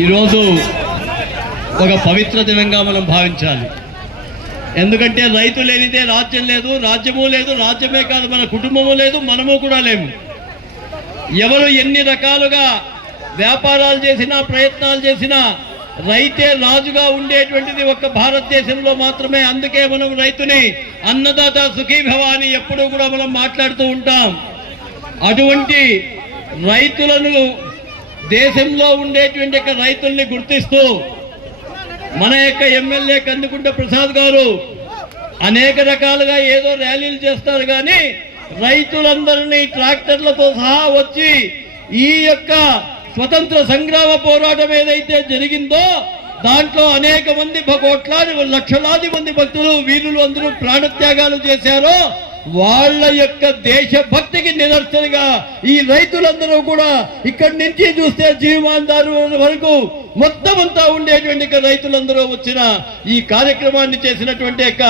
ఈరోజు ఒక పవిత్ర దినంగా మనం భావించాలి. ఎందుకంటే రైతు లేనిదే రాజ్యం లేదు రాజ్యము లేదు రాజ్యమే కాదు మన కుటుంబము లేదు మనము కూడా లేము. ఎవరు ఎన్ని రకాలుగా వ్యాపారాలు చేసినా ప్రయత్నాలు చేసినా రైతే రాజుగా ఉండేటువంటిది ఒక్క భారతదేశంలో మాత్రమే. అందుకే మనం రైతుని అన్నదాత సుఖీభవ అని ఎప్పుడూ కూడా మనం మాట్లాడుతూ ఉంటాం. అటువంటి రైతులను దేశంలో ఉండేటువంటి యొక్క రైతుల్ని గుర్తిస్తూ మన యొక్క ఎమ్మెల్యే కందుకుంట ప్రసాద్ గారు అనేక రకాలుగా ఏదో ర్యాలీలు చేస్తారు కానీ రైతులందరినీ ట్రాక్టర్లతో సహా వచ్చి ఈ యొక్క స్వతంత్ర సంగ్రామ పోరాటం ఏదైతే జరిగిందో దాంట్లో అనేక మంది కోట్లాది లక్షలాది మంది భక్తులు వీరులు అందరూ ప్రాణత్యాగాలు చేశారో వాళ్ళ యొక్క దేశభక్తికి నిదర్శనగా ఈ రైతులందరూ కూడా ఇక్కడి నుంచి చూస్తే జీవమాందారు వరకు మొత్తం అంతా ఉండేటువంటి రైతులందరూ వచ్చిన ఈ కార్యక్రమాన్ని చేసినటువంటి యొక్క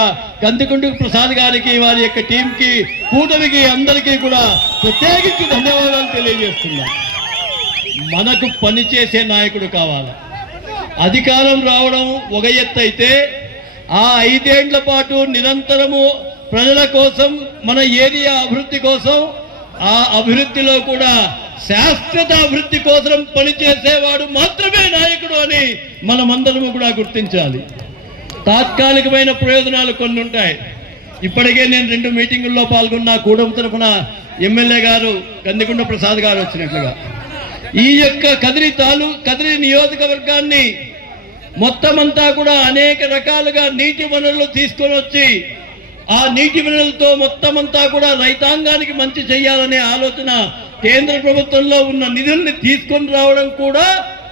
కందుకుంటు ప్రసాద్ గారికి వారి యొక్క టీంకి కూటమికి అందరికీ కూడా ప్రత్యేకించి ధన్యవాదాలు తెలియజేస్తున్నాం. మనకు పనిచేసే నాయకుడు కావాలి. అధికారం రావడం ఒక ఎత్తు అయితే ఆ ఐదేండ్ల పాటు నిరంతరము ప్రజల కోసం మన ఏరియా అభివృద్ధి కోసం ఆ అభివృద్ధిలో కూడా శాశ్వత అభివృద్ధి కోసం పనిచేసేవాడు మాత్రమే నాయకుడు అని మనమందరము కూడా గుర్తించాలి. తాత్కాలికమైన ప్రయోజనాలు కొన్ని ఉంటాయి. ఇప్పటికే నేను రెండు మీటింగుల్లో పాల్గొన్న కూడం తరఫున ఎమ్మెల్యే గారు కందికొండ ప్రసాద్ గారు వచ్చినట్లుగా. ఈ యొక్క కదిరి తాలూ కదిరి నియోజకవర్గాన్ని మొత్తం అంతా కూడా అనేక రకాలుగా నీటి వనరులు తీసుకొని వచ్చి ఆ నీటి వనరులతో మొత్తం అంతా కూడా రైతాంగానికి మంచి చేయాలనే ఆలోచన కేంద్ర ప్రభుత్వంలో ఉన్న నిధుల్ని తీసుకొని రావడం కూడా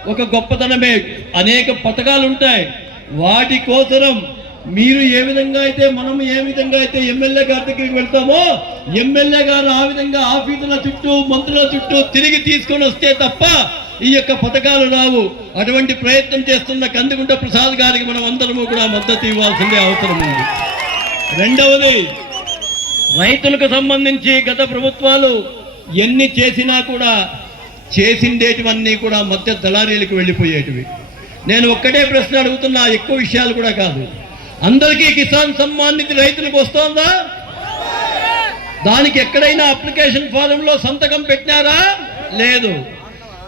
ఒక గొప్పతనమే. అనేక పథకాలు ఉంటాయి వాటి కోసరం మీరు ఏ విధంగా అయితే మనం ఏ విధంగా అయితే ఎమ్మెల్యే గారి దగ్గరికి వెళ్తామో ఎమ్మెల్యే గారు ఆ విధంగా ఆఫీసుల చుట్టూ మంత్రుల చుట్టూ తిరిగి తీసుకొని వస్తే తప్ప ఈ యొక్క పథకాలు రావు. అటువంటి ప్రయత్నం చేస్తున్న కందుకుంట ప్రసాద్ గారికి మనం అందరము కూడా మద్దతు ఇవ్వాల్సిందే అవసరం ఉంది రెండవది రైతులకు సంబంధించి గత ప్రభుత్వాలు ఎన్ని చేసినా కూడా చేసిండేటివన్నీ కూడా మధ్య దళారీలకు వెళ్ళిపోయేటివి. నేను ఒక్కటే ప్రశ్న అడుగుతున్నా ఎక్కువ విషయాలు కూడా కాదు. అందరికీ కిసాన్ సమ్మాన్ నిధి రైతులకు వస్తోందా? దానికి ఎక్కడైనా అప్లికేషన్ ఫారంలో సంతకం పెట్టినారా? లేదు.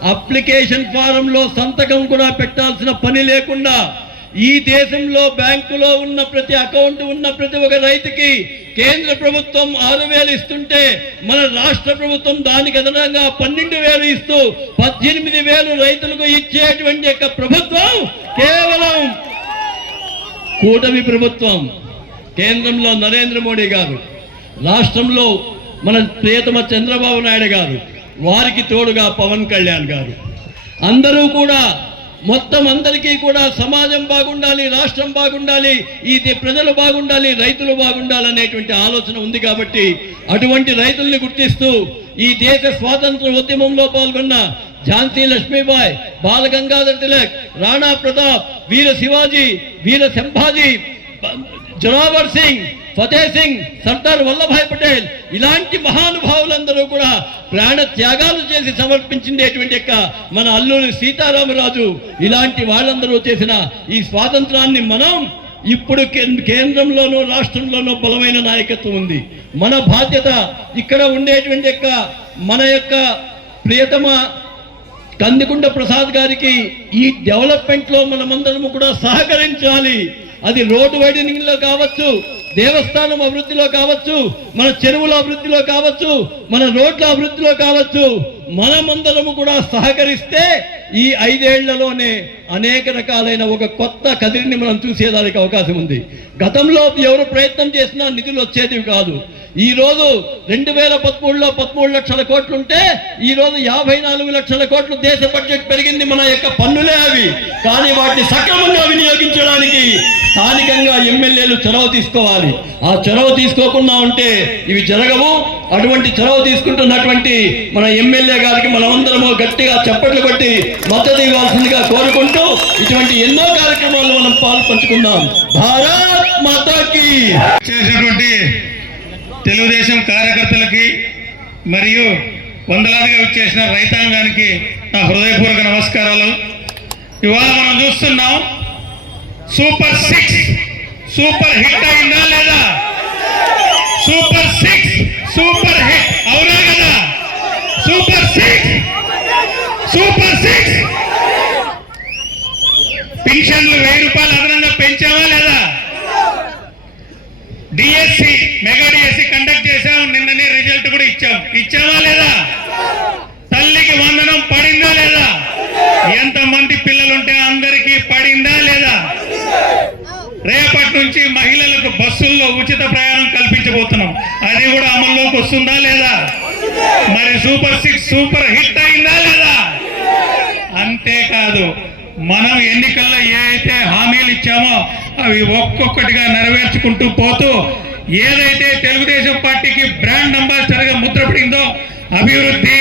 అప్లికేషన్ ఫారంలో సంతకం కూడా పెట్టాల్సిన పని లేకుండా ఈ దేశంలో బ్యాంకులో ఉన్న ప్రతి అకౌంట్ ఉన్న ప్రతి ఒక్క రైతుకి కేంద్ర ప్రభుత్వం ఆరు వేలు ఇస్తుంటే మన రాష్ట్ర ప్రభుత్వం దానికి అదనంగా పన్నెండు వేలు ఇస్తూ పద్దెనిమిది వేలు రైతులకు ఇచ్చేటువంటి యొక్క ప్రభుత్వం కేవలం కూటమి ప్రభుత్వం కేంద్రంలో నరేంద్ర మోడీ గారు రాష్ట్రంలో మన ప్రియతమ చంద్రబాబు నాయుడు గారు వారికి తోడుగా పవన్ కళ్యాణ్ గారు. అందరూ కూడా మొత్తం అందరికీ కూడా సమాజం బాగుండాలి రాష్ట్రం బాగుండాలి ఇది ప్రజలు బాగుండాలి రైతులు బాగుండాలి అనేటువంటి ఆలోచన ఉంది కాబట్టి అటువంటి రైతుల్ని గుర్తిస్తూ ఈ దేశ స్వాతంత్ర ఉద్యమంలో పాల్గొన్న ఝాన్సీ లక్ష్మీబాయ్ బాలగంగాధర్ తిలక్ రాణా ప్రతాప్ వీర శివాజీ వీర సంభాజీ జొరావర్ సింగ్ ఫతే సింగ్ సర్దార్ వల్లభాయ్ పటేల్ ఇలాంటి మహానుభావులందరూ కూడా ప్రాణ త్యాగాలు చేసి సమర్పించిండేటువంటి యొక్క మన అల్లూరి సీతారామరాజు ఇలాంటి వాళ్ళందరూ చేసిన ఈ స్వాతంత్రాన్ని మనం ఇప్పుడు కేంద్రంలోనూ రాష్ట్రంలోనూ బలమైన నాయకత్వం ఉంది. మన బాధ్యత ఇక్కడ ఉండేటువంటి యొక్క మన యొక్క ప్రియతమ కందికుండ ప్రసాద్ గారికి ఈ డెవలప్మెంట్లో మనమందరము కూడా సహకరించాలి. అది రోడ్డు వైడనింగ్లో కావచ్చు దేవస్థానం అభివృద్ధిలో కావచ్చు మన చెరువుల అభివృద్ధిలో కావచ్చు మన రోడ్ల అభివృద్ధిలో కావచ్చు మనమందరము కూడా సహకరిస్తే ఈ ఐదేళ్ళలోనే అనేక రకాలైన ఒక కొత్త కదిరిని మనం చూసేదానికి అవకాశం ఉంది. గతంలో ఎవరు ప్రయత్నం చేసినా నిధులు వచ్చేటివి కాదు. ఈరోజు రెండు వేల పదమూడులో పదమూడు లక్షల కోట్లు ఉంటే ఈ రోజు యాభై నాలుగు లక్షల కోట్లు దేశ బడ్జెట్ పెరిగింది మన యొక్క పన్నులే అవి. కానీ వాటిని సక్రమంగా వినియోగించడానికి స్థానికంగా ఎమ్మెల్యేలు చొరవ తీసుకోవాలి. ఆ చొరవ తీసుకోకుండా ఉంటే ఇవి జరగవు. అటువంటి చొరవ తీసుకుంటున్నటువంటి మన ఎమ్మెల్యే గారికి మనమందరము గట్టిగా చప్పట్లు కొట్టి మద్దతు ఇవ్వాల్సిందిగా కోరుకుంటూ ఇటువంటి ఎన్నో కార్యక్రమాలు మనం పాలు పంచుకుందాం. భారత్ మాతాకి! చేసినటువంటి తెలుగుదేశం కార్యకర్తలకి మరియు వందలాదిగా వచ్చేసిన రైతాంగానికి నా హృదయపూర్వక నమస్కారాలు. ఇవాళ మనం చూస్తున్నాం సూపర్ సిక్స్ సూపర్ హిట్ అయిందా లేదా? సూపర్ సిక్స్ సూపర్ హిట్ అవునా కదా? Super six super six. ఇచ్చాం. ఇచ్చావా లేదా? తల్లికి వందనం పడిందా లేదా? ఎంతమంది పిల్లలుంటే అందరికీ పడిందా లేదా? రేపటి నుంచి మహిళలకు బస్సుల్లో ఉచిత ప్రయాణం కల్పించబోతున్నాం. అది కూడా అమల్లోకి వస్తుందా లేదా? మరి సూపర్ సిక్స్ సూపర్ హిట్ అయిందా లేదా? అంతేకాదు మనం ఎన్నికల్లో ఏ అయితే హామీలు ఇచ్చామో అవి ఒక్కొక్కటిగా నెరవేర్చుకుంటూ పోతూ ఏదైతే తెలుగుదేశం పార్టీకి బ్రాండ్ అంబాసిడర్ అభివృద్ధి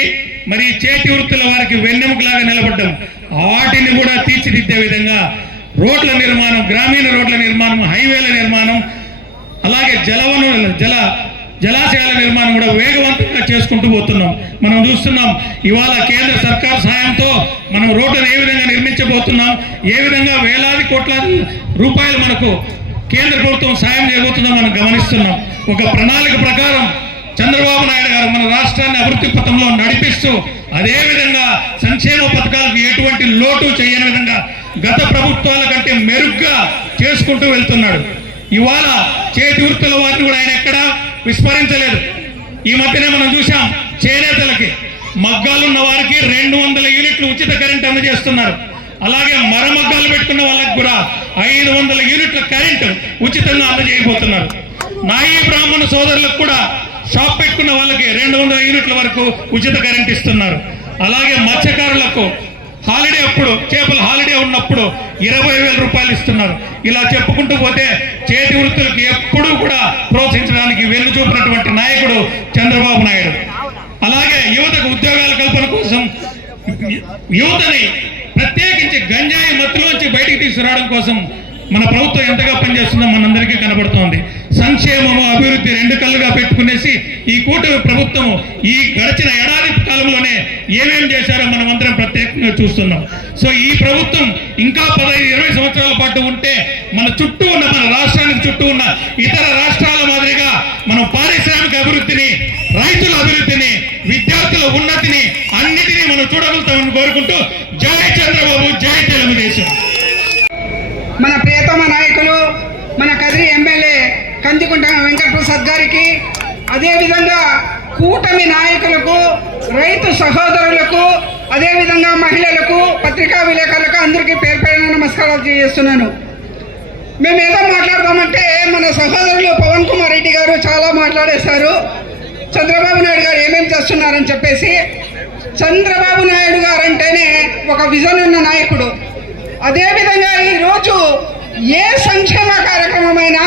మరి చేతి వృత్తుల వారికి వెన్నెముకలాగా నిలబడ్డం. వాటిని కూడా తీర్చిదిద్దే విధంగా రోడ్ల నిర్మాణం గ్రామీణ రోడ్ల నిర్మాణం హైవేల నిర్మాణం అలాగే జలవను జల జలాశయాల నిర్మాణం కూడా వేగవంతంగా చేసుకుంటూ పోతున్నాం. మనం చూస్తున్నాం ఇవాళ కేంద్ర సర్కార్ సాయంతో మనం రోడ్లను ఏ విధంగా నిర్మించబోతున్నాం ఏ విధంగా వేలాది కోట్ల రూపాయలు మనకు కేంద్ర ప్రభుత్వం సాయం చేయబోతుందో మనం గమనిస్తున్నాం. ఒక ప్రణాళిక ప్రకారం చంద్రబాబు నాయుడు గారు మన రాష్ట్రాన్ని అభివృద్ధి పథంలో నడిపిస్తూ అదే విధంగా సంక్షేమ పథకాలకు ఎటువంటి లోటు చేయని విధంగా గత ప్రభుత్వాల కంటే మెరుగ్గా చేసుకుంటూ వెళ్తున్నాడు. ఇవాళ చేతి వృత్తుల వారిని కూడా ఆయన ఎక్కడా విస్మరించలేదు. ఈ మధ్యనే మనం చూసాం చేనేతలకి మగ్గాలున్న వారికి రెండు వందల యూనిట్లు ఉచిత కరెంట్ అందజేస్తున్నారు. అలాగే మరమగ్గాలు పెట్టుకున్న వాళ్ళకి కూడా ఐదు వందల యూనిట్ల కరెంట్ ఉచితంగా అందజేయబోతున్నారు. నాయి బ్రాహ్మణ సోదరులకు కూడా షాప్ పెట్టుకున్న వాళ్ళకి రెండు వందల యూనిట్ల వరకు ఉచిత కరెంట్ ఇస్తున్నారు. అలాగే మత్స్యకారులకు హాలిడే అప్పుడు చేపల హాలిడే ఉన్నప్పుడు ఇరవై వేల రూపాయలు ఇస్తున్నారు. ఇలా చెప్పుకుంటూ పోతే చేతి వృత్తులకు ఎప్పుడూ కూడా ప్రోత్సహించడానికి వెన్ను చూపినటువంటి నాయకుడు చంద్రబాబు నాయుడు. అలాగే యువతకు ఉద్యోగాల కల్పన కోసం యువతని ప్రత్యేకించి గంజాయి మత్తులోంచి బయటికి తీసుకురావడం కోసం మన ప్రభుత్వం ఎంతగా పనిచేస్తుందో మనందరికీ కనబడుతోంది. సంక్షేమము అభివృద్ధి రెండు కళ్ళుగా పెట్టుకునేసి ఈ కూటమి ప్రభుత్వం ఈ గడిచిన ఏడాది కాలంలోనే ఏమేం చేశారో మనం అందరం ప్రత్యేకంగా చూస్తున్నాం. సో ఈ ప్రభుత్వం ఇంకా పదహైదు ఇరవై సంవత్సరాల పాటు ఉంటే మన చుట్టూ ఉన్న మన రాష్ట్రానికి చుట్టూ ఉన్న ఇతర రాష్ట్రాల మాదిరిగా మనం పారిశ్రామిక అభివృద్ధిని రైతుల అభివృద్ధిని విద్యార్థుల ఉన్నతిని అన్నిటినీ మనం చూడగలుగుతాం కందికుంట వెంకటప్రసాద్ గారికి. అదేవిధంగా కూటమి నాయకులకు రైతు సహోదరులకు అదేవిధంగా మహిళలకు పత్రికా విలేకరులకు అందరికీ పేరు పేరున నమస్కారాలు చేస్తున్నాను మేము ఏదో మాట్లాడదామంటే మన సహోదరులు పవన్ కుమార్ రెడ్డి గారు చాలా మాట్లాడేశారు. చంద్రబాబు నాయుడు గారు ఏమేమి చేస్తున్నారని చెప్పేసి చంద్రబాబు నాయుడు గారు అంటేనే ఒక విజన్ ఉన్న నాయకుడు. అదేవిధంగా ఈరోజు ఏ సంక్షేమ కార్యక్రమమైనా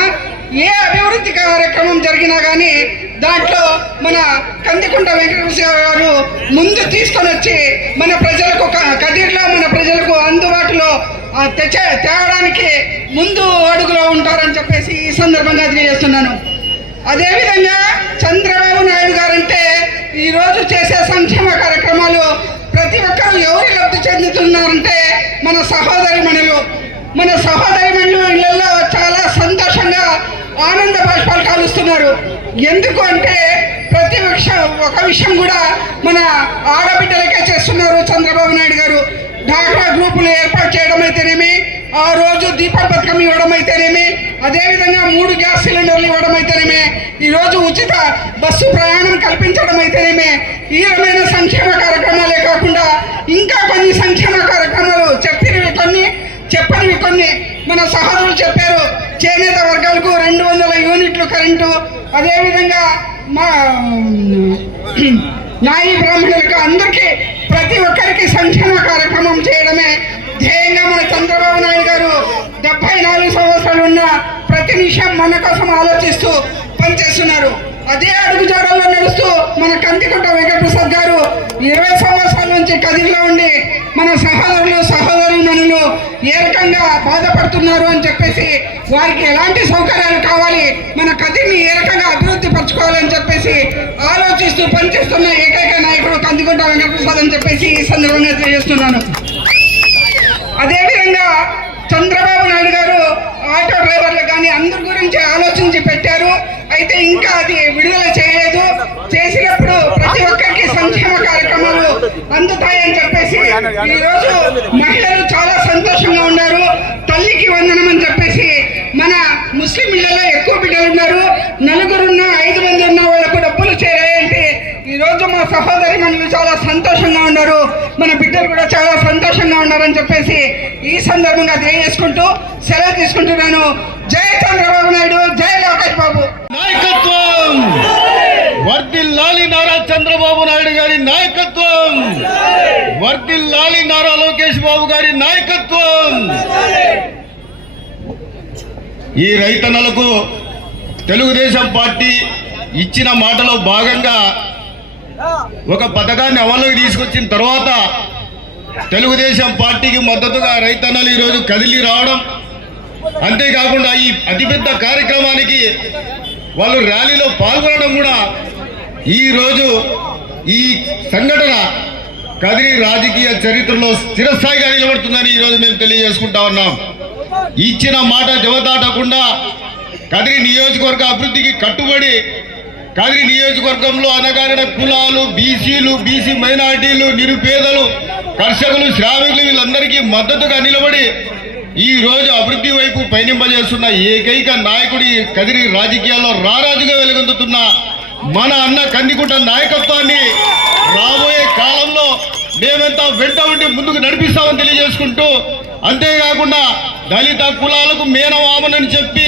ఏ అభివృద్ధి కార్యక్రమం జరిగినా కానీ దాంట్లో మన కందికుంట వెంకటేశ్వర గారు ముందు తీసుకొని వచ్చి మన ప్రజలకు క- కదిర్లో మన ప్రజలకు అందుబాటులో తెచ్చే తేవడానికి ముందు అడుగులో ఉంటారని చెప్పేసి ఈ సందర్భంగా తెలియజేస్తున్నాను. అదేవిధంగా చంద్రబాబు నాయుడు గారంటే ఈరోజు చేసే సంక్షేమ కార్యక్రమాలు ప్రతి ఒక్కరు ఎవరు లబ్ధి చెందుతున్నారంటే మన సహోదరిమణులు మన సహోదరిమణులు ఇళ్ళలో చాలా సంతోషంగా ఆనంద బాష్పాలు కాలుస్తున్నారు ఎందుకు అంటే ప్రతి విషయం ఒక విషయం కూడా మన ఆడబిడ్డలకే చేస్తున్నారు చంద్రబాబు నాయుడు గారు. డాక్రా గ్రూపులు ఏర్పాటు చేయడం అయితేనేమి ఆ రోజు దీప పథకం ఇవ్వడం అయితేనేమి అదేవిధంగా మూడు గ్యాస్ సిలిండర్లు ఇవ్వడం అయితేనేమి ఈరోజు ఉచిత బస్సు ప్రయాణం కల్పించడం అయితేనేమి ఈ రకమైన సంక్షేమ కార్యక్రమాలే కాకుండా ఇంకా కొన్ని సంక్షేమ కార్యక్రమాలు చెప్పినవి కొన్ని. చెప్పనివి కొన్ని మన సహోదరులు చెప్పారు. చేనేత వర్గాలకు రెండు వందల యూనిట్లు కరెంటు. అదేవిధంగా మా నాయి బ్రాహ్మణులకు అందరికీ ప్రతి ఒక్కరికి సంక్షేమ కార్యక్రమం చేయడమే ధ్యేయంగా మన చంద్రబాబు నాయుడు గారు డెబ్బై నాలుగు సంవత్సరాలు ఉన్న ప్రతి నిమిషం మన కోసం ఆలోచిస్తూ పనిచేస్తున్నారు. అదే అడుగు జాడల్లో నడుస్తూ మన కందికొంట వెంకటప్రసాద్ గారు ఇరవై సంవత్సరాల నుంచి కదిరిలో ఉండి మన సహోదరులు సహోదరులు ఏ రకంగా బాధపడుతున్నారు అని చెప్పేసి వారికి ఎలాంటి సౌకర్యాలు కావాలి? మన కదిరిని ఏ రకంగా అభివృద్ధి పరచుకోవాలని చెప్పేసి ఆలోచిస్తూ పనిచేస్తున్న ఏకైక నాయకుడు కందికొంట వెంకటప్రసాద్ అని చెప్పేసి ఈ సందర్భంగా తెలియజేస్తున్నాను. అదేవిధంగా చంద్రబాబు నాయుడు గారు ఆటో డ్రైవర్లు కానీ అందరి గురించి ఆలోచించి పెట్టారు. అయితే ఇంకా అది విడుదల చేయలేదు. చేసినప్పుడు ప్రతి ఒక్కరికి సంక్షేమ కార్యక్రమాలు అందుతాయని చెప్పేసి ఈ రోజు మహిళలు చాలా సంతోషంగా ఉన్నారు. తల్లికి వందనం అని చెప్పేసి మన ముస్లిం ఇళ్ళలో ఎక్కువ బిడ్డలు ఉన్నారు. నలుగురున్న ఐదు మంది ఉన్న వాళ్ళకు డబ్బులు చేరాయంటే ఈ రోజు మా సహోదరి మనులు చాలా సంతోషంగా ఉన్నారు. మన బిడ్డలు కూడా చాలా సంతోషంగా ఉన్నారని చెప్పేసి ఈ సందర్భంగా తెలియజేసుకుంటూ సెలవు తీసుకుంటున్నాను. జై చంద్రబాబు నాయుడు జై లోకేష్ బాబు నాయకత్వం వర్దిల్లాలి నారా చంద్రబాబు నాయుడు గారి నాయకత్వం. వర్దిల్లాలి నారా లోకేష్ బాబు గారి నాయకత్వం. ఈ రైతన్నలకు తెలుగుదేశం పార్టీ ఇచ్చిన మాటలో భాగంగా ఒక పథకాన్ని అమలుకి తీసుకొచ్చిన తర్వాత తెలుగుదేశం పార్టీకి మద్దతుగా రైతన్నలు ఈరోజు కదిలి రావడం అంతేకాకుండా ఈ అతిపెద్ద కార్యక్రమానికి వాళ్ళు ర్యాలీలో పాల్గొనడం కూడా ఈరోజు ఈ సంఘటన కదిరి రాజకీయ చరిత్రలో స్థిరస్థాయిగా నిలబడుతుందని ఈరోజు మేము తెలియజేసుకుంటా ఉన్నాం. ఇచ్చిన మాట జవదాటకుండా కదిరి నియోజకవర్గ అభివృద్ధికి కట్టుబడి కదిరి నియోజకవర్గంలో అనగారిన కులాలు బీసీలు బీసీ మైనార్టీలు నిరుపేదలు కర్షకులు శ్రామికులు వీళ్ళందరికీ మద్దతుగా నిలబడి ఈ రోజు అభివృద్ధి వైపు పయనింపజేస్తున్న ఏకైక నాయకుడి కదిరి రాజకీయాల్లో రారాజుగా వెలుగొందుతున్న మన అన్న కందికుంట నాయకత్వాన్ని రాబోయే కాలంలో మేమెంతా వెంట ఉండి ముందుకు నడిపిస్తామని తెలియజేసుకుంటూ అంతేకాకుండా దళిత కులాలకు మేనవామనని చెప్పి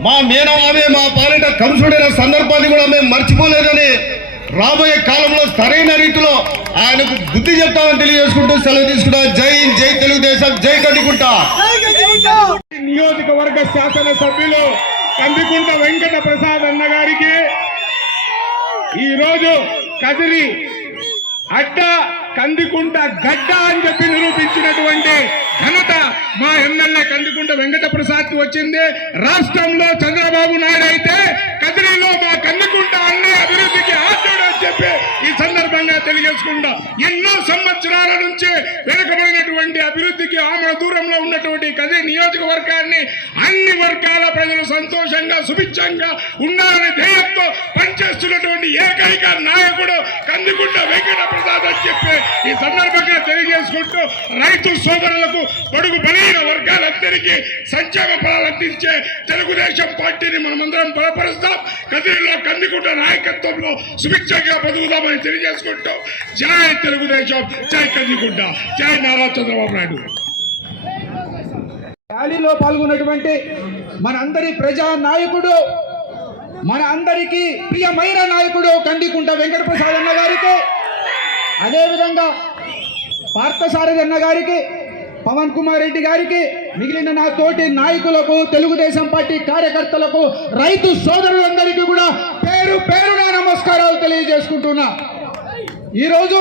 మా మేనవామే మా పాలిట కంసుడైన సందర్భాన్ని కూడా మేము మర్చిపోలేదని రాబోయే కాలంలో సరైన రీతిలో ఆయనకు బుద్ధి చెప్తామని తెలియజేసుకుంటూ సెలవు తీసుకుంటా జై జై తెలుగుదేశం జై కందికుంటా నియోజకవర్గ శాసన సభ్యులు కందికుంట వెంకట ప్రసాద్ అన్న గారికి ఈ రోజు కదిరి అడ్డ కందికుంట గడ్డ అని చెప్పి నిరూపించినటువంటి ఘనత మా ఎమ్మెల్యే కందికుంట వెంకట ప్రసాద్ వచ్చింది. రాష్ట్రంలో చంద్రబాబు నాయుడు అయితే కదిరిలో మా కందుకుంట అన్ని అభివృద్ధికి ఆద్యుడు అని చెప్పి ఈ సందర్భంగా తెలియజేసుకుంటా. ఎన్నో సంవత్సరాల నుంచి వెనుకబడినటువంటి అభివృద్ధికి ఆమె దూరంలో ఉన్నటువంటి కదిరి నియోజకవర్గాన్ని అన్ని వర్గాల ప్రజలు సంతోషంగా సుభిక్షంగా ఉండాలనే ధ్యేయంతో పనిచేస్తున్నటువంటి ఏకైక నాయకుడు కందికుంట వెంకట ప్రసాద్ అని చెప్పి ఈ సందర్భంగా తెలియజేసుకుంటూ రైతు సోదరులకు బడుగు బలహీన వర్గాలందరికీ సంక్షేమ ఫలాలు అందించే తెలుగుదేశం పార్టీని మనమందరం బలపరుస్తాం. కదిరిలో కందికుంట నాయకత్వంలో సుభిక్షంగా బతుకుదామని తెలియజేసుకుంటూ జై తెలుగుదేశం జై కందికుంట జై నారా చంద్రబాబు నాయుడు. ర్యాలీలో పాల్గొన్నటువంటి మన అందరి ప్రజా నాయకుడు మన అందరికీ ప్రియమైన నాయకుడు కందికుంట వెంకట ప్రసాద్ అన్న గారికి అదేవిధంగా పార్థసారథి అన్న గారికి పవన్ కుమార్ రెడ్డి గారికి మిగిలిన నా తోటి నాయకులకు తెలుగుదేశం పార్టీ కార్యకర్తలకు రైతు సోదరులందరికీ కూడా పేరు పేరున నమస్కారాలు తెలియజేసుకుంటున్నా. ఈరోజు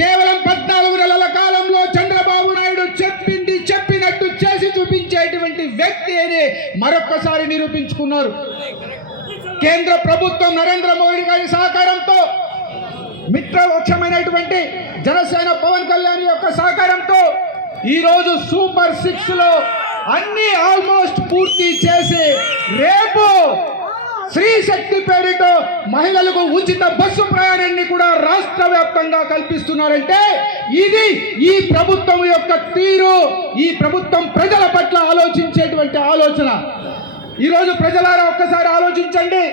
కేవలం పద్నాలుగు నెలల కాలంలో చంద్రబాబు నాయుడు చెప్పింది చెప్పినట్టు చేసి చూపించేటువంటి వ్యక్తి అని మరొక్కసారి నిరూపించుకున్నారు. కేంద్ర ప్రభుత్వం నరేంద్ర మోడీ గారి సహకారంతో మిత్రపక్షమైనటువంటి జనసేన పవన్ కళ్యాణ్ యొక్క సహకారంతో ఈరోజు సూపర్ సిక్స్లో అన్ని ఆల్మోస్ట్ పూర్తి చేసి రేపు స్త్రీ శక్తి పేరిట మహిళలకు ఉచిత బస్సు ప్రయాణాన్ని కూడా రాష్ట్ర వ్యాప్తంగా కల్పిస్తున్నారంటే ఇది ఈ ప్రభుత్వం యొక్క తీరు ఈ ప్రభుత్వం ప్రజల పట్ల ఆలోచించేటువంటి ఆలోచన. ఈరోజు ప్రజలారా ఒక్కసారి ఆలోచించండి.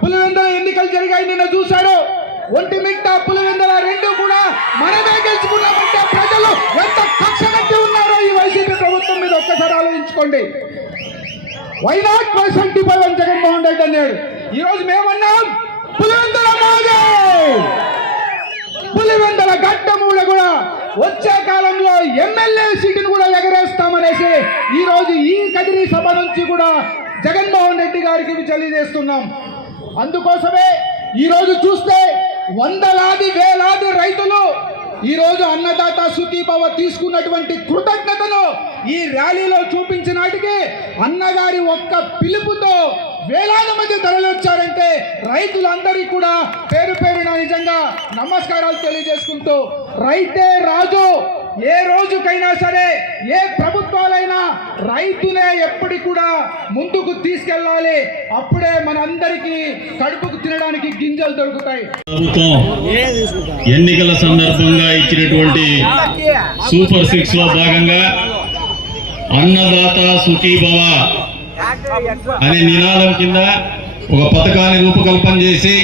పులివెందుల ఎన్నికలు జరిగాయి నిన్న చూశారు. ఒంటిమిట్ట పులివెందుల రెండు కూడా మనమే గెలుచుకున్నామంటే ప్రజలు ఎంత కక్ష కట్టి ఉన్నారో ఈ వైసీపీ ప్రభుత్వం మీద ఒక్కసారి ఆలోచించుకోండి. వైనాట్ నాట్ ట్వంటీ ఫైవ్ అని జగన్మోహన్ రెడ్డి అన్నాడు. ఈరోజు మేమన్నాం పులివెందల మాదే! పులివెందుల గడ్డమూడ కూడా వచ్చే కాలంలో ఎమ్మెల్యే సీటును కూడా ఎగరేస్తామనేసి ఈ రోజు ఈ కదిరి సభ నుంచి కూడా జగన్మోహన్ రెడ్డి గారికి తెలియజేస్తున్నాం. అందుకోసమే ఈరోజు చూస్తే వందలాది వేలాది రైతులు ఈరోజు అన్నదాత సుఖీభవ తీసుకున్నటువంటి కృతజ్ఞతను ఈ ర్యాలీలో చూపించిన నాటికి అన్నగారి ఒక్క పిలుపుతో వేలాది మంది తరలివచ్చారంటే రైతులందరికీ కూడా పేరు పేరున నిజంగా నమస్కారాలు తెలియజేసుకుంటూ రైతే రాజు ఏ రోజుకైనా సరే ఏ ప్రభుత్వాలైనా రైతునే ఎప్పటి కూడా ముందుకు తీసుకెళ్ళాలి. అప్పుడే మనందరికీ కడుపుకు తినడానికి గింజలు దొరుకుతాయి. ప్రభుత్వం ఎన్నికల సందర్భంగా ఇచ్చినటువంటి సూపర్ సిక్స్లో భాగంగా అన్నదాత సుఖీభవ అనే నినాదం కింద ఒక పథకాన్ని రూపకల్పన చేసి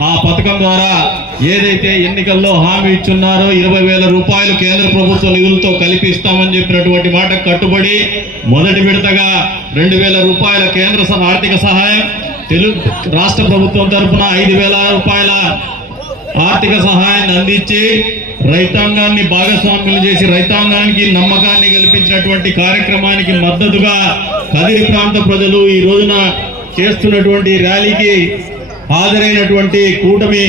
ఆ పథకం ద్వారా ఏదైతే ఎన్నికల్లో హామీ ఇచ్చున్నారో ఇరవై వేల రూపాయలు కేంద్ర ప్రభుత్వ నిధులతో కల్పిస్తామని చెప్పినటువంటి మాట కట్టుబడి మొదటి విడతగా రెండు వేల రూపాయల కేంద్ర ఆర్థిక సహాయం తెలుగు రాష్ట్ర ప్రభుత్వం తరఫున ఐదు వేల రూపాయల ఆర్థిక సహాయాన్ని అందించి రైతాంగాన్ని భాగస్వామ్యం చేసి రైతాంగానికి నమ్మకాన్ని కల్పించినటువంటి కార్యక్రమానికి మద్దతుగా కదిరి ప్రాంత ప్రజలు ఈ రోజున చేస్తున్నటువంటి ర్యాలీకి హాజరైనటువంటి కూటమి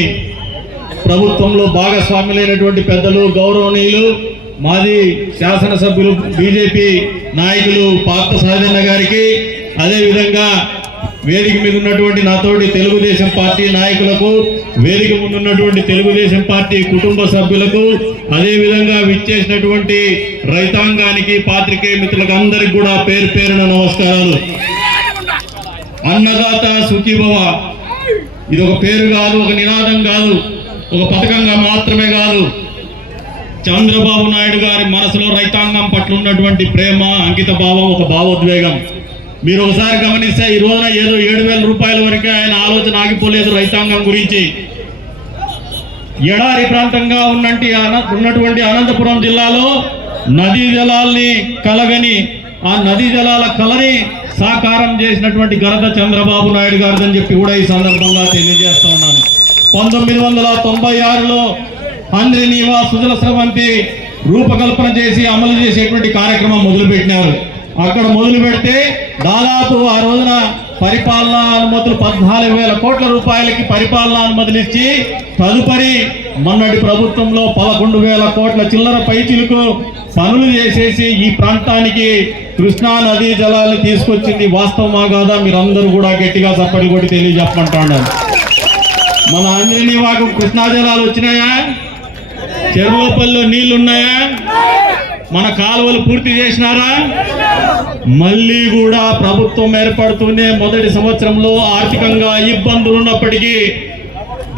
ప్రభుత్వంలో భాగస్వాములైనటువంటి పెద్దలు గౌరవనీయులు మాజీ శాసనసభ్యులు బీజేపీ నాయకులు పార్థ సహజన్న గారికి అదేవిధంగా వేదిక మీద ఉన్నటువంటి నాతోటి తెలుగుదేశం పార్టీ నాయకులకు వేదిక ముందున్నటువంటి తెలుగుదేశం పార్టీ కుటుంబ సభ్యులకు అదేవిధంగా విచ్చేసినటువంటి రైతాంగానికి పాత్రికేయ మిత్రులకు అందరికి కూడా పేరు పేరున నమస్కారాలు. అన్నదాత సుఖీభవ ఇది ఒక పేరు కాదు ఒక నినాదం కాదు ఒక పథకంగా మాత్రమే కాదు. చంద్రబాబు నాయుడు గారి మనసులో రైతాంగం పట్ల ఉన్నటువంటి ప్రేమ అంకిత భావం ఒక భావోద్వేగం. మీరు ఒకసారి గమనిస్తే ఈ రోజున ఏదో ఏడు వేల రూపాయల వరకే ఆయన ఆలోచన ఆగిపోలేదు రైతాంగం గురించి. ఎడారి ప్రాంతంగా ఉన్నంటి ఉన్నటువంటి అనంతపురం జిల్లాలో నదీ జలాల్ని కలగని ఆ నదీ జలాల కలని సాకారం చేసినటువంటి ఘనత చంద్రబాబు నాయుడు గారిదని చెప్పి కూడా ఈ సందర్భంగా తెలియజేస్తా ఉన్నాను. పంతొమ్మిది వందల తొంభై ఆరులో హంద్రి నీవా సుజల స్రవంతి రూపకల్పన చేసి అమలు చేసేటువంటి కార్యక్రమం మొదలుపెట్టినారు. అక్కడ మొదలు పెడితే దాదాపు ఆ రోజున పరిపాలనా అనుమతులు పద్నాలుగు వేల కోట్ల రూపాయలకి పరిపాలనా అనుమతులు ఇచ్చి తదుపరి మొన్నటి ప్రభుత్వంలో పదకొండు వేల కోట్ల చిల్లర పైచిలకు పనులు చేసేసి ఈ ప్రాంతానికి కృష్ణా నదీ జలాలు తీసుకొచ్చింది వాస్తవమా కాదా? మీరందరూ కూడా గట్టిగా చప్పటి కొట్టి తెలియజెప్పమంటాను. మన అందరినీ వాకు కృష్ణా జలాలు వచ్చినాయా? చెరువుపల్లిలో నీళ్ళున్నాయా? మన కాలువలు పూర్తి చేసినారా? మళ్ళీ కూడా ప్రభుత్వం ఏర్పడుతూనే మొదటి సంవత్సరంలో ఆర్థికంగా ఇబ్బందులు ఉన్నప్పటికీ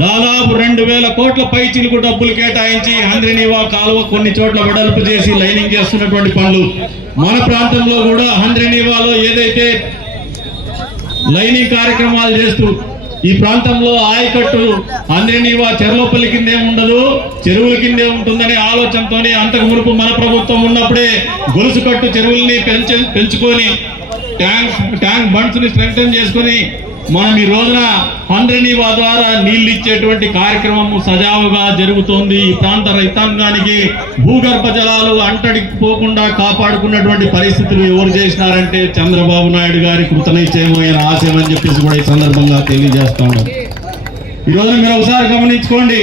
దాదాపు రెండు వేల కోట్ల పైచిలకు డబ్బులు కేటాయించి హంద్రినీవా కాలువ కొన్ని చోట్ల వెడల్పు చేసి లైనింగ్ చేస్తున్నటువంటి పనులు. మన ప్రాంతంలో కూడా హంద్రినీవాలో ఏదైతే లైనింగ్ కార్యక్రమాలు చేస్తూ ఈ ప్రాంతంలో ఆయకట్టు అందరినీవా చెరువుపల్లి కిందే ఉండదు చెరువుల కిందే ఉంటుందనే ఆలోచనతోనే అంతకు మునుపు మన ప్రభుత్వం ఉన్నప్పుడే గొలుసు కట్టు చెరువుల్ని పెంచుకొని ట్యాంక్ ట్యాంక్ బండ్స్ని స్ట్రెంగ్తన్ చేసుకొని మనం ఈ రోజున అందరినీవా ద్వారా నీళ్ళు ఇచ్చేటువంటి కార్యక్రమం సజావుగా జరుగుతోంది. ఈ ప్రాంత రైతాంగానికి భూగర్భ జలాలు అంటడికి పోకుండా కాపాడుకున్నటువంటి పరిస్థితులు ఎవరు చేసినారంటే చంద్రబాబు నాయుడు గారి కృతనిశ్చయమైన ఆశయం అని చెప్పేసి కూడా ఈ సందర్భంగా తెలియజేస్తాను ఈరోజు మీరు ఒకసారి గమనించుకోండి.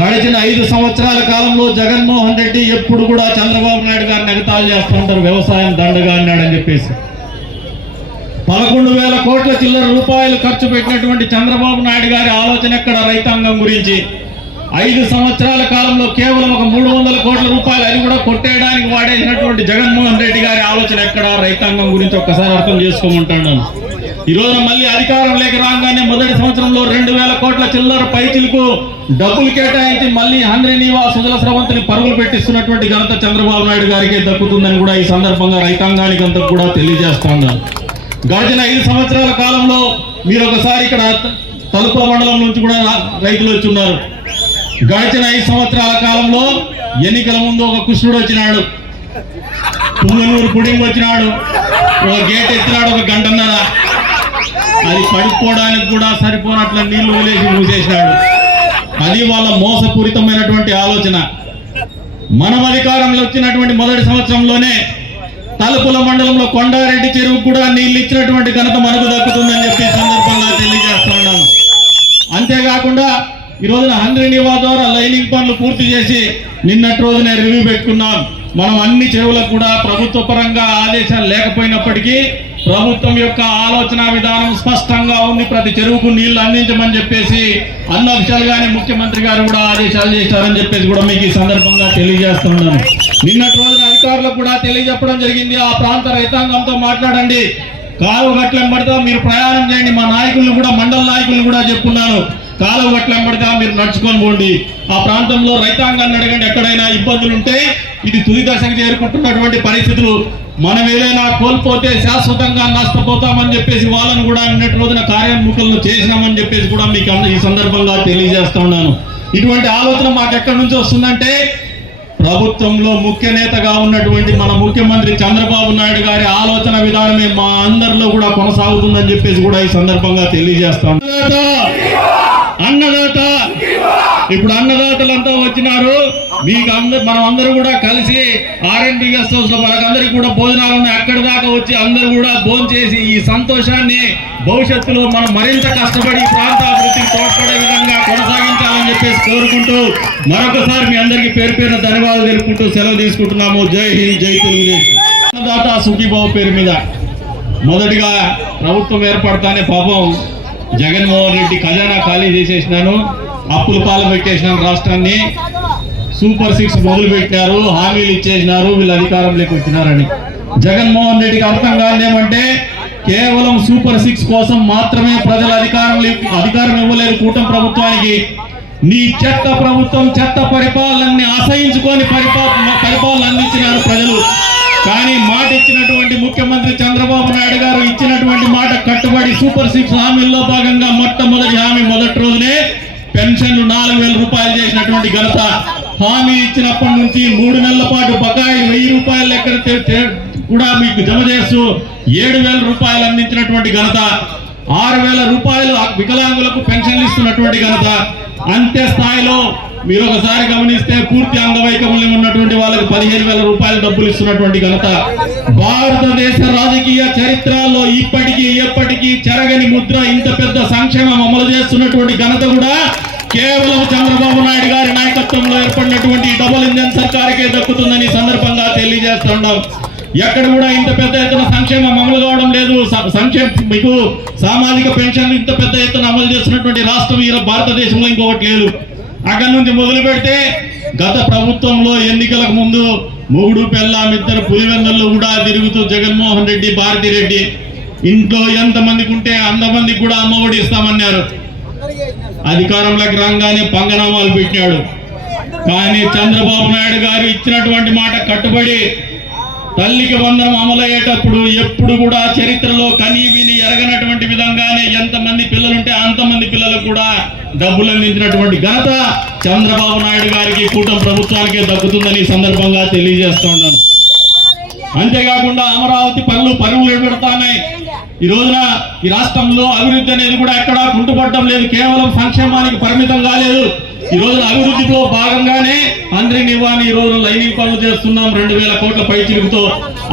గడిచిన ఐదు సంవత్సరాల కాలంలో జగన్మోహన్ రెడ్డి ఎప్పుడు కూడా చంద్రబాబు నాయుడు గారిని ఎగతాళి చేస్తుంటారు వ్యవసాయం దండగా అన్నాడని చెప్పేసి. పదకొండు వేల కోట్ల చిల్లర రూపాయలు ఖర్చు పెట్టినటువంటి చంద్రబాబు నాయుడు గారి ఆలోచన ఎక్కడ? రైతాంగం గురించి. ఐదు సంవత్సరాల కాలంలో కేవలం ఒక మూడు వందల కోట్ల రూపాయలు అది కూడా కొట్టేయడానికి వాడేసినటువంటి జగన్మోహన్ రెడ్డి గారి ఆలోచన ఎక్కడ? రైతాంగం గురించి ఒక్కసారి అర్థం చేసుకోమంటాను. ఈ రోజు మళ్ళీ అధికారంలోకి రాగానే మొదటి సంవత్సరంలో రెండు వేల కోట్ల చిల్లర పైచిలకు డబ్బులు కేటాయించి మళ్ళీ హంద్రి నీవా సుజల స్రవంతిని పరుగులు పెట్టిస్తున్నటువంటి ఘనత చంద్రబాబు నాయుడు గారికి దక్కుతుందని కూడా ఈ సందర్భంగా రైతాంగానికి అంతా కూడా తెలియజేస్తాను గడిచిన ఐదు సంవత్సరాల కాలంలో మీరు ఒకసారి ఇక్కడ తలుపుల మండలం నుంచి కూడా రైతులు వచ్చి ఉన్నారు. గడిచిన ఐదు సంవత్సరాల కాలంలో ఎన్నికల ముందు ఒక కృష్ణుడు వచ్చినాడు. పుంగనూరు పుడింగ్ వచ్చినాడు. ఒక గేట్ ఎత్తినాడు ఒక గంటన్నర. అది పడుకోవడానికి కూడా సరిపోనట్ల నీళ్ళు వదిలేసి మూసేసినాడు. అది వాళ్ళ మోసపూరితమైనటువంటి ఆలోచన. మనం అధికారంలో వచ్చినటువంటి మొదటి సంవత్సరంలోనే తలుపుల మండలంలో కొండారెడ్డి చెరువు కూడా నీళ్ళు ఇచ్చినటువంటి ఘనత మనకు దక్కుతుందని చెప్పి సందర్భంగా తెలియజేస్తా అంతేకాకుండా ఈ రోజున హంద్రి నివా ద్వారా లైనింగ్ పనులు పూర్తి చేసి నిన్నటి రోజునే రివ్యూ పెట్టుకున్నాం. మనం అన్ని చెరువులకు కూడా ప్రభుత్వ పరంగా ఆదేశాలు లేకపోయినప్పటికీ ప్రభుత్వం యొక్క ఆలోచన విధానం స్పష్టంగా ఉంది. ప్రతి చెరువుకు నీళ్ళు అందించమని చెప్పేసి అన్అఫిషియల్ గానే ముఖ్యమంత్రి గారు కూడా ఆదేశాలు చేశారని చెప్పేసి కూడా మీకు ఈ సందర్భంగా తెలియజేస్తున్నాను. నిన్నటి రోజున అధికారులకు కూడా తెలియజెప్పడం జరిగింది. ఆ ప్రాంత రైతాంగంతో మాట్లాడండి. కాలువ గట్ల పడితే మీరు ప్రయాణం చేయండి. మా నాయకులను కూడా మండల నాయకులను కూడా చెప్పున్నాను. కాలువ గట్ల పడితే మీరు నడుచుకొని పోండి. ఆ ప్రాంతంలో రైతాంగాన్ని అడగండి. ఎక్కడైనా ఇబ్బందులు ఉంటే ఇది తుది దశకు చేరుకుంటున్నటువంటి పరిస్థితులు మనం ఏదైనా కోల్పోతే శాశ్వతంగా నష్టపోతామని చెప్పేసి వాళ్ళను కూడా నిన్నటి రోజున కార్యోన్ముఖులను చేసినామని చెప్పేసి కూడా మీకు ఈ సందర్భంగా తెలియజేస్తా ఉన్నాను ఇటువంటి ఆలోచన మాకు ఎక్కడి నుంచి వస్తుందంటే ప్రభుత్వంలో ముఖ్య నేతగా ఉన్నటువంటి మన ముఖ్యమంత్రి చంద్రబాబు నాయుడు గారి ఆలోచన విధానమే మా అందరిలో కూడా కొనసాగుతుందని చెప్పేసి కూడా ఈ సందర్భంగా తెలియజేస్తాం ఇప్పుడు అన్నదాతలంతా వచ్చినారు. మీకు అందరు మనం అందరూ కూడా కలిసి ఆర్ఎన్ గెస్ట్ హౌస్లో మనకందరికి కూడా భోజనాలు ఉన్నాయి. అక్కడి దాకా వచ్చి అందరూ కూడా భోజనం చేసి ఈ సంతోషాన్ని భవిష్యత్తులో మనం మరింత కష్టపడి ప్రాంత అభివృద్ధికి తోడ్పడే విధంగా కొనసాగించాలని చెప్పేసి కోరుకుంటూ మరొకసారి మీ అందరికీ పేరు పేరున ధన్యవాదాలు తెలుపుకుంటూ సెలవు తీసుకుంటున్నాము. జై హింద్ జై తెలుగుదేశం. అన్నదాత సుఖీబాబు పేరు మీద మొదటిగా ప్రభుత్వం ఏర్పడతానే పాపం జగన్మోహన్ రెడ్డి ఖజానా ఖాళీ చేసేసినాను. అప్పుల పాలు పెట్టేసినారు రాష్ట్రాన్ని సూపర్ సిక్స్ మొదలు పెట్టారు హామీలు ఇచ్చేసినారు వీళ్ళు అధికారంలోకి వచ్చినారని. జగన్మోహన్ రెడ్డికి అర్థం కాదేమంటే కేవలం సూపర్ సిక్స్ కోసం మాత్రమే ప్రజల అధికారం అధికారం ఇవ్వలేరు కూటమి ప్రభుత్వానికి. నీ చెత్త ప్రభుత్వం చెత్త పరిపాలనని అసహించుకొని పరిపాలన పరిపాలన అందించినారు ప్రజలు. కానీ మాట ఇచ్చినటువంటి ముఖ్యమంత్రి చంద్రబాబు నాయుడు గారు ఇచ్చినటువంటి మాట కట్టుబడి సూపర్ సిక్స్ హామీల్లో భాగంగా మొట్టమొదటి హామీ మొదటి రోజునే పెన్షన్లు నాలుగు వేల రూపాయలు చేసినటువంటి ఘనత హామీ ఇచ్చినప్పటి నుంచి మూడు నెలల పాటు బకాయి వెయ్యి రూపాయల లెక్కన కూడా మీకు జమ చేస్తూ ఏడు వేల రూపాయలు అందించినటువంటి ఘనత ఆరు వేల రూపాయలు వికలాంగులకు పెన్షన్లు ఇస్తున్నటువంటి ఘనత. అంత్య స్థాయిలో మీరు ఒకసారి గమనిస్తే పూర్తి అంగవైకల్యం ఉన్నటువంటి వాళ్ళకి పదిహేను వేల రూపాయలు డబ్బులు ఇస్తున్నటువంటి ఘనత. భారతదేశ రాజకీయ చరిత్రలో ఇప్పటికీ ఎప్పటికీ చెరగని ముద్ర ఇంత పెద్ద సంక్షేమం అమలు చేస్తున్నటువంటి ఘనత కూడా కేవలం చంద్రబాబు నాయుడు గారి నాయకత్వంలో ఏర్పడినటువంటి డబుల్ ఇంజన్ సర్కారుకే దక్కుతుందని సందర్భంగా తెలియజేస్తున్నాం ఎక్కడ కూడా ఇంత పెద్ద ఎత్తున సంక్షేమం అమలు కావడం లేదు. సంక్షేమ మీకు సామాజిక పెన్షన్ ఇంత పెద్ద ఎత్తున అమలు చేస్తున్నటువంటి రాష్ట్రం ఈ భారతదేశంలో ఇంకొకటి లేదు. అక్కడి నుంచి మొదలు పెడితే గత ప్రభుత్వంలో ఎన్నికలకు ముందు మొగుడు పెళ్ళాం ఇద్దరు పులివెందుల్లో కూడా తిరుగుతూ జగన్మోహన్ రెడ్డి భారతి రెడ్డి ఇంట్లో ఎంతమందికి ఉంటే అంతమందికి కూడా అమ్మఒడి ఇస్తామన్నారు. అధికారంలోకి రాగానే పంగనామాలు పెట్టాడు. కానీ చంద్రబాబు నాయుడు గారు ఇచ్చినటువంటి మాట కట్టుబడి తల్లికి వందనం అమలయ్యేటప్పుడు ఎప్పుడు కూడా చరిత్రలో కని విని ఎరగనటువంటి విధంగానే ఎంతమంది పిల్లలుంటే అంతమంది పిల్లలకు కూడా డబ్బులు అందించినటువంటి ఘనత చంద్రబాబు నాయుడు గారికి కూటమి ప్రభుత్వానికే దక్కుతుందని సందర్భంగా తెలియజేస్తూ ఉన్నాను. అంతేకాకుండా అమరావతి పనులు పరుగులు పెడతాన్నాయి ఈ రోజున ఈ రాష్ట్రంలో అభివృద్ధి అనేది కూడా ఎక్కడా కుంటుపడడం లేదు. కేవలం సంక్షేమానికి పరిమితం కాలేదు. ఈ రోజున అభివృద్ధిలో భాగంగానే అందరి నివాని ఈ రోజు లైనింగ్ పనులు చేస్తున్నాం. రెండు వేల కోట్ల పైచిలుకుతో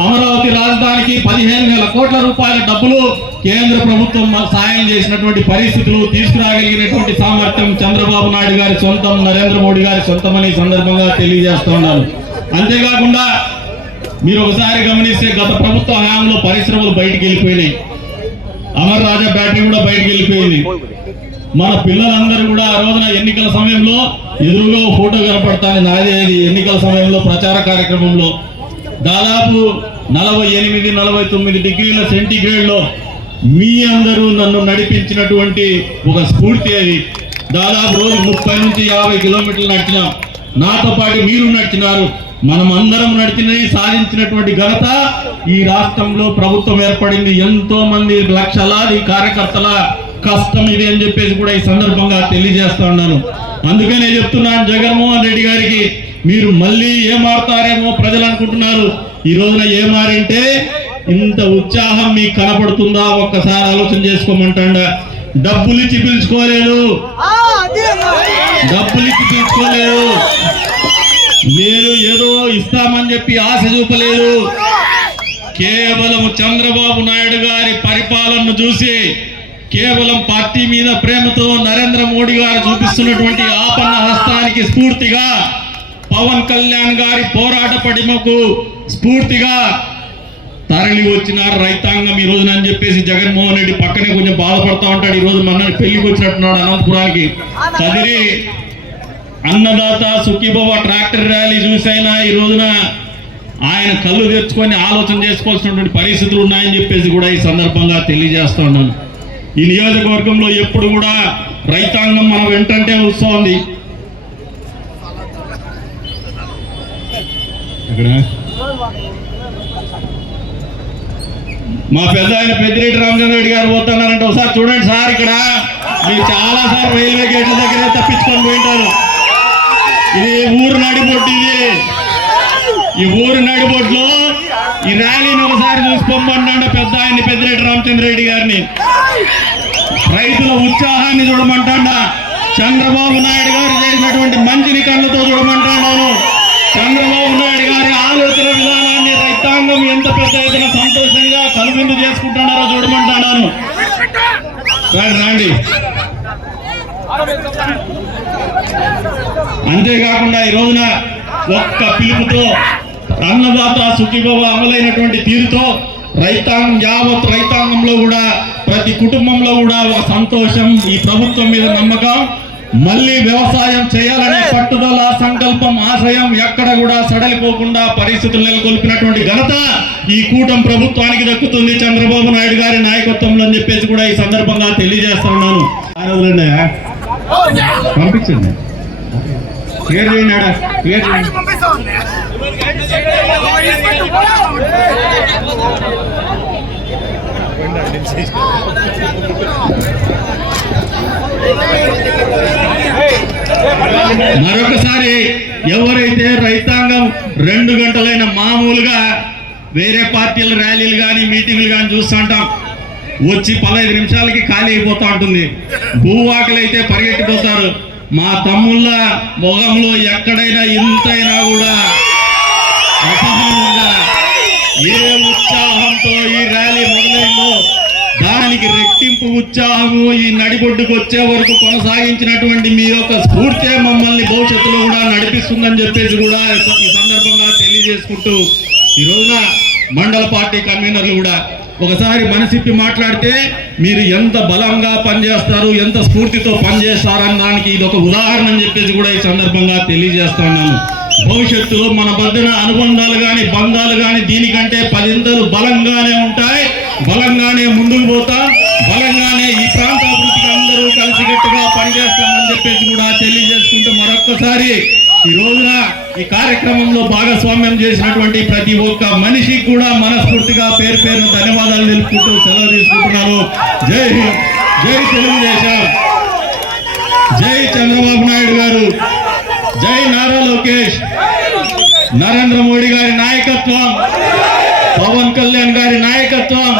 అమరావతి రాజధానికి పదిహేను వేల కోట్ల రూపాయల డబ్బులు కేంద్ర ప్రభుత్వం సాయం చేసినటువంటి పరిస్థితులు తీసుకురాగలిగినటువంటి సామర్థ్యం చంద్రబాబు నాయుడు గారి సొంతం నరేంద్ర మోడీ గారి సొంతమని సందర్భంగా తెలియజేస్తున్నాను అంతేకాకుండా మీరు ఒకసారి గమనిస్తే గత ప్రభుత్వ హయాంలో పరిశ్రమలు బయటికి వెళ్ళిపోయినాయి. అమర్ రాజా బ్యాటరీ కూడా బయటికి వెళ్ళిపోయింది. మన పిల్లలందరూ కూడా ఆ రోజున ఎన్నికల సమయంలో ఎదురుగా ఫోటో కనపడతాను నాదేది ఎన్నికల సమయంలో ప్రచార కార్యక్రమంలో దాదాపు నలభై ఎనిమిది నలభై తొమ్మిది డిగ్రీల సెంటిగ్రేడ్లో మీ అందరూ నన్ను నడిపించినటువంటి ఒక స్ఫూర్తి అది. దాదాపు రోజు ముప్పై నుంచి యాభై కిలోమీటర్లు నడిచినాం. నాతో పాటు మీరు నడిచినారు. మనం అందరం నడిచినవి సాధించినటువంటి ఘనత ఈ రాష్ట్రంలో ప్రభుత్వం ఏర్పడింది. ఎంతో మంది లక్షలాది కార్యకర్తల కష్టం ఇది అని చెప్పేసి కూడా ఈ సందర్భంగా తెలియజేస్తా ఉన్నాను. అందుకనే చెప్తున్నాను జగన్మోహన్ రెడ్డి గారికి మీరు మళ్ళీ ఏ మారుతారేమో ప్రజలు అనుకుంటున్నారు. ఈ రోజున ఏ మారింటే ఇంత ఉత్సాహం మీకు కనపడుతుందా? ఒక్కసారి ఆలోచన చేసుకోమంటాడ. డబ్బులు ఇచ్చి పిలుచుకోలేదు డబ్బులు ఇచ్చి పిలుచుకోలేదు. మీరు ఏదో ఇస్తామని చెప్పి ఆశ చూపలేదు. కేవలం చంద్రబాబు నాయుడు గారి పరిపాలనను చూసి కేవలం పార్టీ మీద ప్రేమతో నరేంద్ర మోడీ గారు చూపిస్తున్నటువంటి ఆపన్న హస్తానికి స్ఫూర్తిగా పవన్ కళ్యాణ్ గారి పోరాట పడిమకు స్ఫూర్తిగా తరలి వచ్చినారు రైతాంగం ఈ రోజున అని చెప్పేసి జగన్మోహన్ రెడ్డి పక్కనే కొంచెం బాధపడతా ఉంటాడు. ఈ రోజు మన పెళ్ళికి వచ్చినట్టున్నాడు అనంతపురానికి. చదివి అన్నదాత సుఖీబాబా ట్రాక్టర్ ర్యాలీ చూసైనా ఈ రోజున ఆయన కళ్ళు తెచ్చుకొని ఆలోచన చేసుకోవాల్సినటువంటి పరిస్థితులు ఉన్నాయని చెప్పేసి కూడా ఈ సందర్భంగా తెలియజేస్తా ఉన్నాను. ఈ నియోజకవర్గంలో ఎప్పుడు కూడా రైతాంగం మనం వెంటంటే వస్తోంది. మా పెద్ద ఆయన పెద్దిరెడ్డి రామచంద్ర రెడ్డి గారు పోతున్నారంటే. ఒకసారి చూడండి సార్ ఇక్కడ. మీరు చాలా సార్ రైల్వే గేట్ల దగ్గర తప్పించుకొని పోయింటారు. ఇది ఊరు నడిబొట్టు ఇది. ఈ ఊరు నడిబొట్లో ఈ ర్యాలీని ఒకసారి చూసుకోమన్నాడు పెద్ద ఆయన పెద్దిరెడ్డి రామచంద్ర రెడ్డి గారిని. రైతుల ఉత్సాహాన్ని చూడమంటాడా? చంద్రబాబు నాయుడు గారు చేసినటువంటి మంచిని కళ్ళతో చూడమంటాడాను చంద్రబాబు నాయుడు గారి ఆలోచన విధానాన్ని రైతాంగం ఎంత పెద్ద ఎత్తున సంతోషంగా కనువిందు చేసుకుంటున్నారో చూడమంటాడాను రండి, రండి. అంతేకాకుండా ఈ రోజున ఒక్క పిలుపుతో అన్నదాత సుఖీభవ అమలైనటువంటి తీరుతో రైతాంగం యావత్ రైతాంగంలో కూడా ప్రతి కుటుంబంలో కూడా ఒక సంతోషం ఈ ప్రభుత్వం మీద నమ్మకం. మళ్ళీ వ్యవసాయం చేయాలనే పట్టుదల సంకల్పం ఆశయం ఎక్కడ కూడా సడలిపోకుండా పరిస్థితులు నెలకొల్పినటువంటి ఘనత ఈ కూటమి ప్రభుత్వానికి దక్కుతుంది. చంద్రబాబు నాయుడు గారి నాయకత్వంలో అని చెప్పేసి కూడా ఈ సందర్భంగా తెలియజేస్తున్నాను పంపించండి క్లియర్ చేయండి ఆడ క్లియర్ చేయండి మరొకసారి ఎవరైతే రైతాంగం రెండు గంటలైన మామూలుగా వేరే పార్టీల ర్యాలీలు కానీ మీటింగ్లు కానీ చూస్తుంటాం వచ్చి పదహైదు నిమిషాలకి ఖాళీ అయిపోతా ఉంటుంది. భూవాకులు అయితే పరిగెట్టిపోతారు మా తమ్ముళ్ళ మొగంలో ఎక్కడైనా ఇంతైనా కూడా అసహనంగా ఏ ఉత్సాహంతో ఈ ర్యాలీ మొదలైందో దానికి రెట్టింపు ఉత్సాహము ఈ నడిబొడ్డుకు వచ్చే వరకు కొనసాగించినటువంటి మీ యొక్క స్ఫూర్తి మమ్మల్ని భవిష్యత్తులో కూడా నడిపిస్తుందని చెప్పేసి కూడా ఈ సందర్భంగా తెలియజేసుకుంటూ ఈ రోజున మండల పార్టీ కన్వీనర్లు కూడా ఒకసారి మనసిప్పి మాట్లాడితే మీరు ఎంత బలంగా పనిచేస్తారు ఎంత స్ఫూర్తితో పనిచేస్తారన్న దానికి ఇది ఒక ఉదాహరణ అని చెప్పేసి కూడా ఈ సందర్భంగా తెలియజేస్తున్నాను. భవిష్యత్తులో మన మధ్యన అనుబంధాలు కానీ బంధాలు కానీ దీనికంటే పదింతలు బలంగానే ఉంటాయి. బలంగానే ముందుకు పోతాం. బలంగానే ఈ ప్రాంత అభివృద్ధికి అందరూ కలిసికట్టుగా పనిచేస్తామని చెప్పేసి కూడా తెలియజేసుకుంటూ మరొక్కసారి ఈ రోజున ఈ కార్యక్రమంలో భాగస్వామ్యం చేసినటువంటి ప్రతి ఒక్క మనిషికి కూడా మనస్ఫూర్తిగా పేరు పేరు ధన్యవాదాలు తెలుపుకుంటూ సెలవు తీసుకుంటున్నాను. జై జై తెలుగుదేశం. జై చంద్రబాబు నాయుడు గారు. జై నారా లోకేష్. నరేంద్ర మోడీ గారి నాయకత్వం. పవన్ కళ్యాణ్ గారి నాయకత్వం.